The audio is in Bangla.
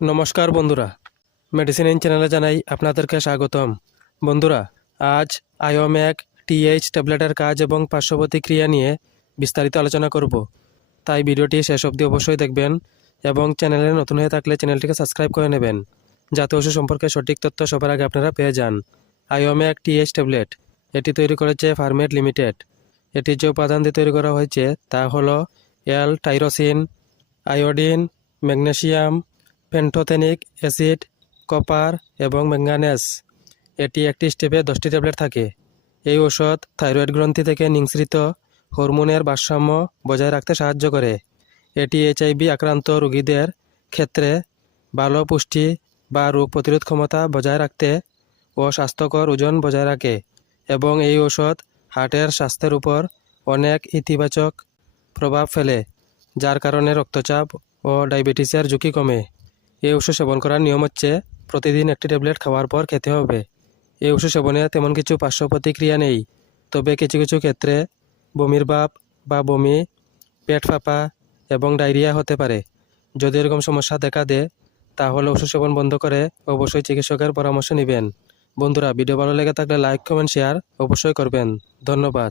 নমস্কার বন্ধুরা। মেডিসিন ইন চ্যানেলে জানাই আপনাদেরকে স্বাগতম। বন্ধুরা, আজ আয়োম্যাক টিএইচ ট্যাবলেটের কাজ এবং পার্শ্ব প্রতিক্রিয়া নিয়ে বিস্তারিত আলোচনা করব। তাই ভিডিওটি শেষ অবধি অবশ্যই দেখবেন এবং চ্যানেলে নতুন হয়ে থাকলে চ্যানেলটিকে সাবস্ক্রাইব করে নেবেন, যাতে ওষুধ সম্পর্কে সঠিক তথ্য সবার আগে আপনারা পেয়ে যান। আয়োম্যাক টিএইচ ট্যাবলেট এটি তৈরি করেছে ফার্মেট লিমিটেড এটি যে উপাদান দিয়ে তৈরি করা হয়েছে তা হলো L tyrosine iodine magnesium pantothenic acid, copper এবং ম্যাঙ্গানেস এটি একটি স্টেপে দশটি ট্যাবলেট থাকে। এই ওষুধ থাইরয়েড গ্রন্থি থেকে নিঃসৃত হরমোনের ভারসাম্য বজায় রাখতে সাহায্য করে। এটি এইচআইভি আক্রান্ত রোগীদের ক্ষেত্রে ভালো পুষ্টি বা রোগ প্রতিরোধ ক্ষমতা বজায় রাখতে ও স্বাস্থ্যকর ওজন বজায় রাখে এবং এই ঔষধ হার্টের স্বাস্থ্যের উপর অনেক ইতিবাচক প্রভাব ফেলে, যার কারণে রক্তচাপ ও ডায়াবেটিসের ঝুঁকি কমে। এই ওষুধ সেবন করার নিয়ম হচ্ছে প্রতিদিন একটি ট্যাবলেট খাওয়ার পর খেতে হবে। এই ওষুধ সেবনে তেমন কিছু পার্শ্ব প্রতিক্রিয়া নেই। তবে কিছু কিছু ক্ষেত্রে বমির ভাব বা বমি, পেট ফাঁপা এবং ডায়রিয়া হতে পারে। যদি এরকম সমস্যা দেখা দেয়, তাহলে ওষুধ সেবন বন্ধ করে অবশ্যই চিকিৎসকের পরামর্শ নেবেন। বন্ধুরা, ভিডিও ভালো লেগে থাকলে লাইক, কমেন্ট, শেয়ার অবশ্যই করবেন। ধন্যবাদ।